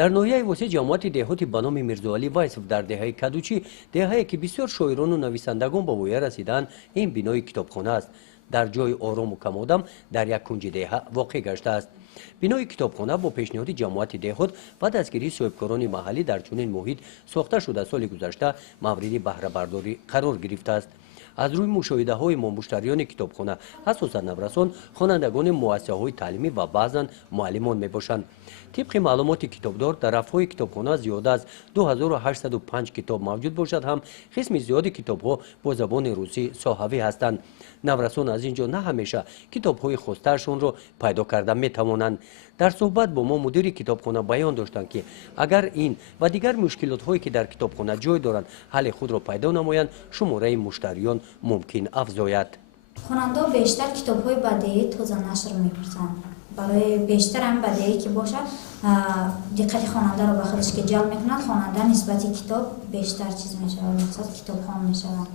در ناحیه واسه جماعت دهاتی به نام میرزاعلی وایسف در دهه کدوچی، دهه‌ای که بسیار شاعران و نویسندگان به وی رسیدند، این بنای کتابخانه است. در جای آرام و کمادم در یک کنج دهه واقع گشته است. بنای کتابخانه با پیشنهاد جماعت دهات و دستگیری صاحبکاران محلی در چنین محیط ساخته شده سال گذشته مورد بهره برداری قرار گرفته است. از روی مشاهده های ما مشتریان کتابخانه اساسا نورسان خوانندگان مؤسسه های تعلیمی و بعضا معلمان می باشند. طبق معلومات کتابدار در رفهای کتابخانه زیاده از 2805 کتاب موجود باشد هم قسم زیادی کتاب ها با زبان روسی صحوی هستند. نورسان از اینجا نه همیشه کتاب های خواسته‌شان را پیدا کرده می توانند. در صحبت با ما مدیر کتابخانه بیان داشتند که اگر این و دیگر مشکلات هایی که در کتابخانه جای دارند حل خود را پیدا نمایند، شماره مشتریان ممکن افزاید. خواننده بیشتر کتاب های بدیعی تازه نشر می‌پرسند. برای بیشتر هم بدیعی که باشد دقت خواننده را به خودش که جلب می‌کند، خواننده نسبت کتاب بیشتر چیز می‌شود، مقصد کتابخوان می‌شود.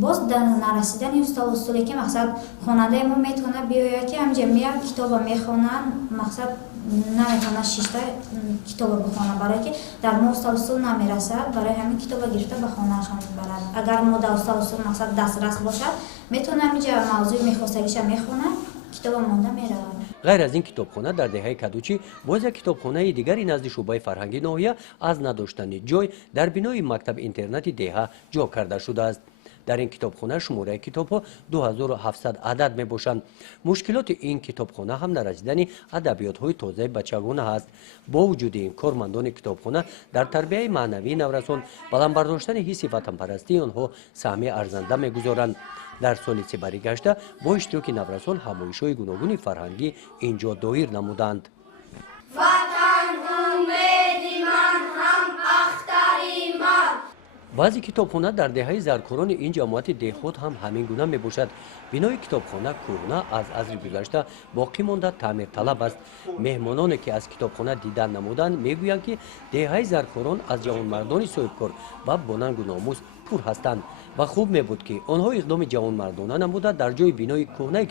باز در نرسیدن اصولی که مقصد خواننده ما میتونه بیاید که همینجا میاد کتاب میخونن، مقصد نمیتونه شیشته کتاب بخونه برای که در ما اصول نمیرسد، برای همین کتاب گرفته به خانه‌اش میبرد. اگر ما در اصول مقصد دسترس باشد میتونه همینجا موضوع میخواستگیش میخونه، کتاب مونده میره. غیر از این کتابخانه در دهه کدوچی باز یک کتابخانه دیگری نزد شعبه فرهنگی ناحیه از نداشتن جای در بنای مکتب اینترنتی دهه جا کرده شده است. در این کتابخانه شماره کتاب‌ها 2700 عدد می باشند. مشکلات این کتابخانه هم نرسیدن ادبیات‌های تازه بچگانه است. با وجود این کارمندان کتابخانه در تربیت معنوی نورسان بلند برداشتن حس وطنپرستی آنها سهم ارزنده می‌گذارند. در سال سپری گشته با اشتراک نورسان همایش‌های گوناگون فرهنگی اینجا دایر نمودند. بعضی کتابخانه در دهه زرکاران این جماعت دهات هم همین گونه می باشد. بنای کتابخانه کهنه از عصر گذشته باقی مانده تعمیر طلب است. مهمانانی که از کتابخانه دیدن نمودند میگویند که دهه زرکاران از جوانمردان صاحبکار و باننگ و ناموس پر هستند و خوب می بود که آنها اقدام جوانمردانه نموده در جای بنای کهنه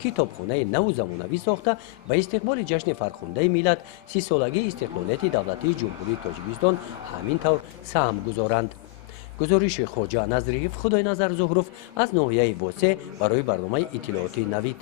کتابخانه نو زمانوی ساخته به استقبال جشن فرخنده ملت 30 سالگی استقلالیت دولتی جمهوری تاجیکستان همین طور سهم گذارند. گزارش خواجه نظریف خدای نظر زهرف از ناحیه واسه برای برنامه اطلاعاتی نوید.